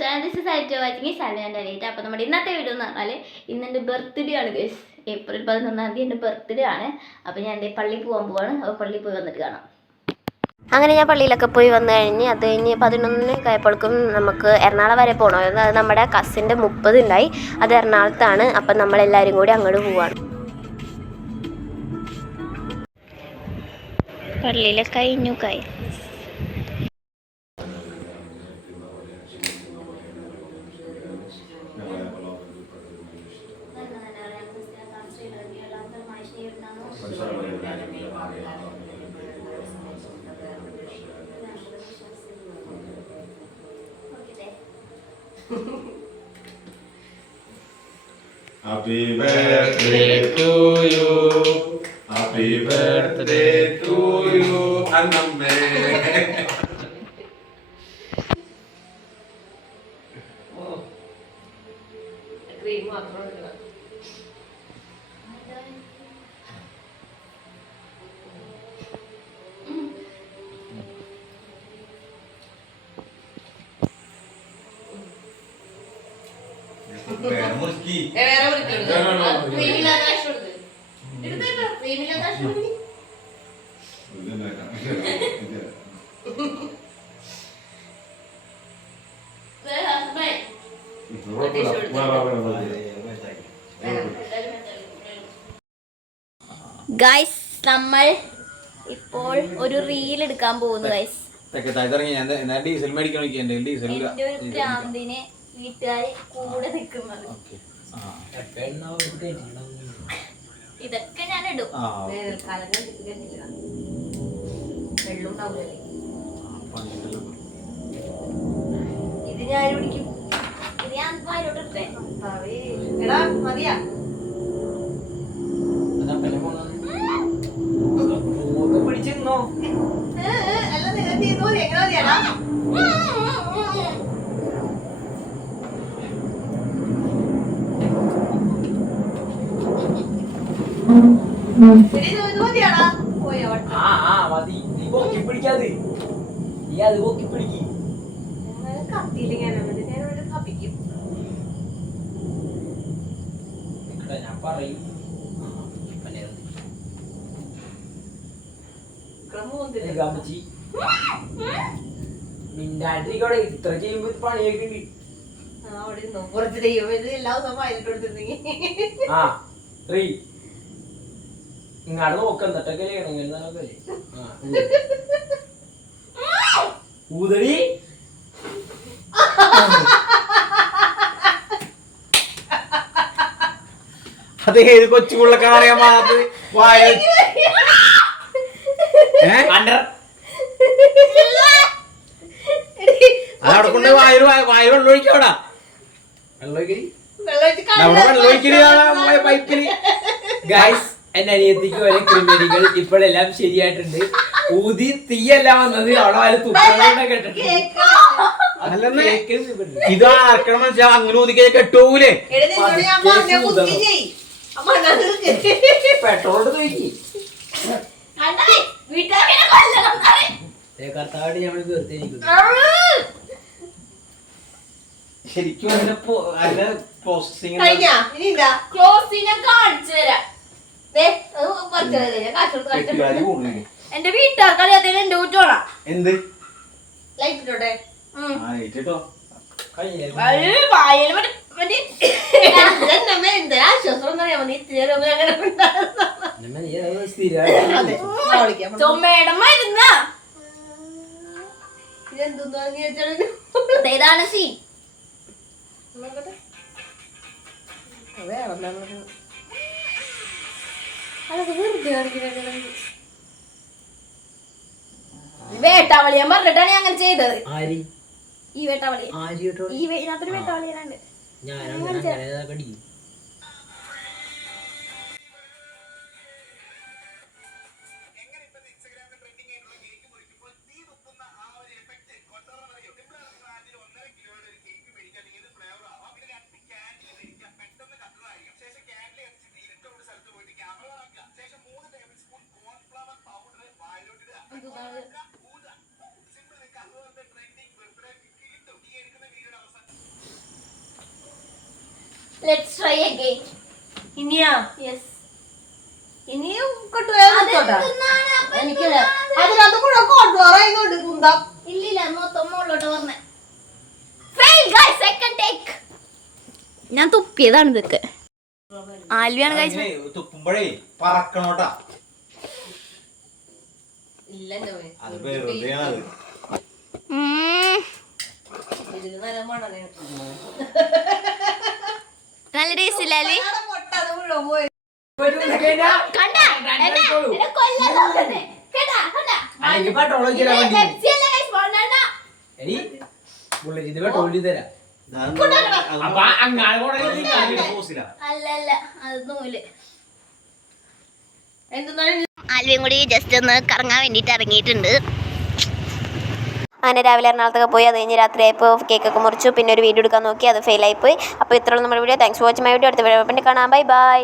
Channel. This is ആയിട്ട് watching സാലിയാൻ്റെ date. അപ്പോൾ നമ്മുടെ ഇന്നത്തെ വീഡിയോ എന്ന് പറഞ്ഞാൽ ഇന്ന് എൻ്റെ ബർത്ത്ഡേ ആണ് ഗൈസ്. ഏപ്രിൽ 11 എൻ്റെ ബർത്ത്ഡേ ആണ്. അപ്പോൾ ഞാൻ എൻ്റെ പള്ളിയിൽ പോകാൻ പോവാണ്. അപ്പോൾ പള്ളിയിൽ പോയി വന്നിട്ട് കാണാം. അങ്ങനെ ഞാൻ പള്ളിയിലൊക്കെ പോയി വന്നു കഴിഞ്ഞ് അത് കഴിഞ്ഞ് 11 കഴിയപ്പോഴേക്കും നമുക്ക് എറണാകുളം വരെ പോകണം. അത് നമ്മുടെ കസിൻ്റെ 30 ഉണ്ടായി. അത് എറണാകുളത്താണ്. അപ്പം നമ്മളെല്ലാവരും കൂടി അങ്ങോട്ട് പോവാണ്. പള്ളിയിലെ കഴിഞ്ഞു കായ് Happy birthday to you. Happy birthday to you. Annamme. Cream മാത്രം എടുക്കണം. ഗൈസ് നമ്മൾ ഇപ്പോൾ ഒരു റീൽ എടുക്കാൻ പോകുന്നു ഗൈസ്. ഡീസൽ മേടിക്കാൻ എന്റെ ഒരു പ്രാന്തിനെ വീട്ടുകാര് കൂടെ നിൽക്കുന്നത്. ഇതൊക്കെ ഞാൻ ഇടും. ഇത് ഞാൻ പിടിക്കും. ഇത് ഞാൻ ആരോട് ഇട്ടേ എടാ മതിയാ പിടിച്ചിരുന്നോ അല്ല നിരത്തി എങ്ങനെ മതിയാടാ പിടിക്കാതെ നീ അത് പൊക്കി പിടിക്കും. ഞാൻ പറയും മിണ്ടാട്ടിരിക്കോടെ ഇത്ര ചെയ്യുമ്പോ പണിയൊക്കെ കുറച്ച് ദൈവം എല്ലാ ദിവസവും അതിലിട്ട് കൊടുത്തിരുന്നെങ്കിൽ ഇങ്ങാട് നോക്കാം എന്നിട്ടൊക്കെ ചെയ്യണമെങ്കിൽ ഊതടി അത് ഏത് കൊച്ചുപിള്ളക്കാർ അറിയാൻ പാടാത്തത് വായ അതവിടെ കൊണ്ട് വായ വെള്ളം ഒഴിക്കോടാ വെള്ളമൊഴിക്കണ പൈപ്പില്. ഗൈസ് എന്റെ അനിയത്തിക്ക് വരെ ക്രിമിനലുകൾ ഇപ്പോഴെല്ലാം ശരിയായിട്ടുണ്ട്. ഊതി തീയല്ല വന്നത് അവിടെ വരെ തുപ്പ കേട്ടിട്ടുണ്ട്. ഇത് ആർക്കണം മനസ്സിലാവും. അങ്ങനെ ഊതിക്കാൻ കെട്ടൂലേ പെട്രോൾ നോക്കി കർത്താവായിട്ട് ഞമ്മള് വെറുതെ ശരിക്കും എന്റെ വീട്ടുകാർക്ക് അറിയാത്തതിന് എന്റെ ഊറ്റോളാം. എന്ത് ലൈറ്റിട്ടോട്ടെ ചുമയുടെ മരുന്ന ഇതാണ് സീൻ. വേട്ടാവളിയാൻ പറഞ്ഞിട്ടാണ് ഞാൻ അങ്ങനെ ചെയ്തത്. ഈ വേട്ടാവളി ഈ ഇതിനകത്തൊരു വേട്ടാവളിയാണ്ട് ലെറ്റ്സ് ട്രൈ അഗൈൻ. ഇനിയാ യെസ്. ഇനിയും എനിക്ക് അതിനകത്ത് കൂടെ കോൺഫ്ലോർ കുന്താം. ഇല്ലില്ല മുകളിലോട്ട് പറഞ്ഞേ. Fail guys, second take. ഞാൻ തുപ്പിയതാണ് ഇതൊക്കെ. ആൽവിയാണ് ഗൈസ്. തുപ്പുമ്പോഴേ പറക്കണോട്ടാ. ഇല്ല അത് വെറുതെയാണത്. ഇതിന് നല്ല മണനെ നല്ല ടേസ്റ്റ് ഇല്ലേ? പൊട്ടത് മുഴുവൻ പോയി. കണ്ടാ എന്നെ കൊല്ലാൻ നോക്കുന്നേ. കേട്ടാ കണ്ടാ എനിക്ക് പെട്രോൾ ഒഴിച്ചാ വണ്ടി പെപ്സി അല്ല ഗൈസ്, വേണ്ട. എടി ബുള്ളറ്റ് ഇത് പെട്രോൾ തരാം. അപ്പൊ അങ്ങാട് അല്ല അത് നൂല്. എന്തെന്നാലും ആൽവിയും കൂടി ജസ്റ്റ് ഒന്ന് കറങ്ങാൻ വേണ്ടിയിട്ട് ഇറങ്ങിയിട്ടുണ്ട്. അങ്ങനെ രാവിലെ എറണാകുളത്തൊക്കെ പോയി, അത് കഴിഞ്ഞ് രാത്രിയായപ്പോൾ കേക്കൊക്കെ മുറിച്ചു. പിന്നെ ഒരു വീഡിയോ എടുക്കാൻ നോക്കി, അത് ഫെയിലായിപ്പോയി. അപ്പോൾ ഇത്രയുള്ള നമ്മുടെ video. Thanks for watching my video. അടുത്ത വീഡിയോ കാണാം. Bye bye.